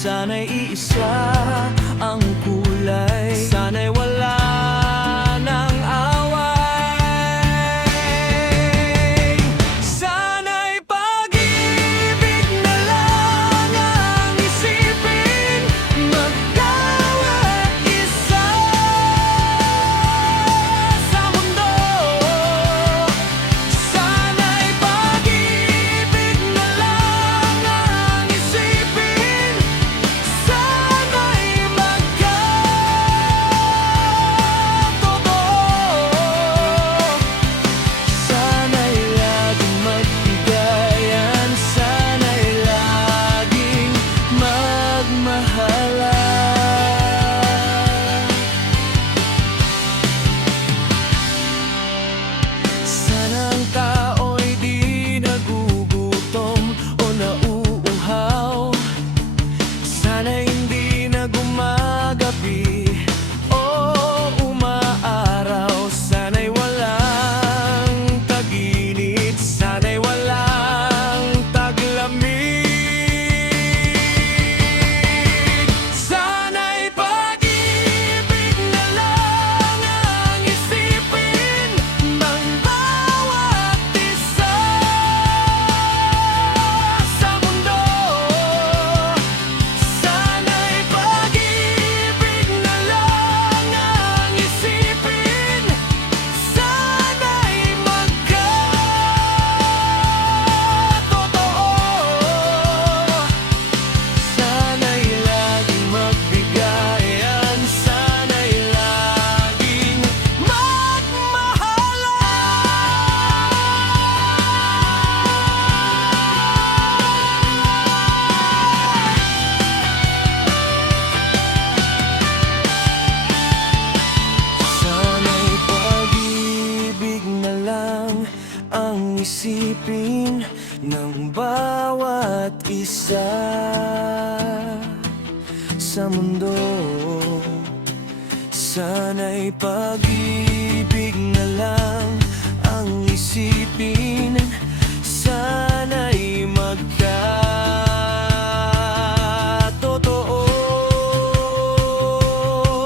Sana'y iisa ang kulay, sana'y wala ng away. Sana'y pag-ibig na lang ang isipin, magkawat isa sa mundo. Sana'y pag-ibig na lang ang isipin, sana'y sana'y laging magbigayan, sana'y laging magmahalan. Sana ang tao'y di nagugutom o nauuhaw, sana'y hindi na gumagabi o umaaraw. Sana'y walang tag-init, sana'y walang taglamig. Sana'y pag-ibig na lang ang isipin ng bawat isa sa mundo. Sana'y pag-ibig na lang ang isipin, sana'y magkatotoo. Sana'y laging magbigayan, sana'y laging magmahalan. Sana'y pag-ibig na lang ang isipin ng bawat isa sa mundo. Sana'y pag-ibig na lang ang isipin, sana'y magkatotoo.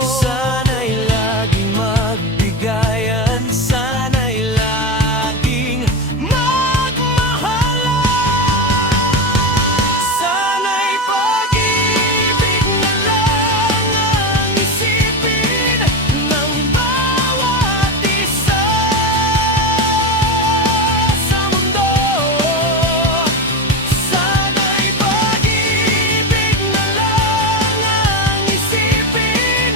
Sana'y laging magbigayan, sana'y laging magmahalan. Sana'y pag-ibig na lang ang isipin ng bawat isa sa mundo. Sana'y pag-ibig na lang ang isipin,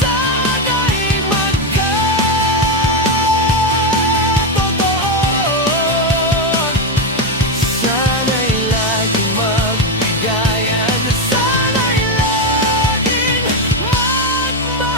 sana'y magkatotoo. Sana'y laging magbigayan, sana'y laging magmahalan.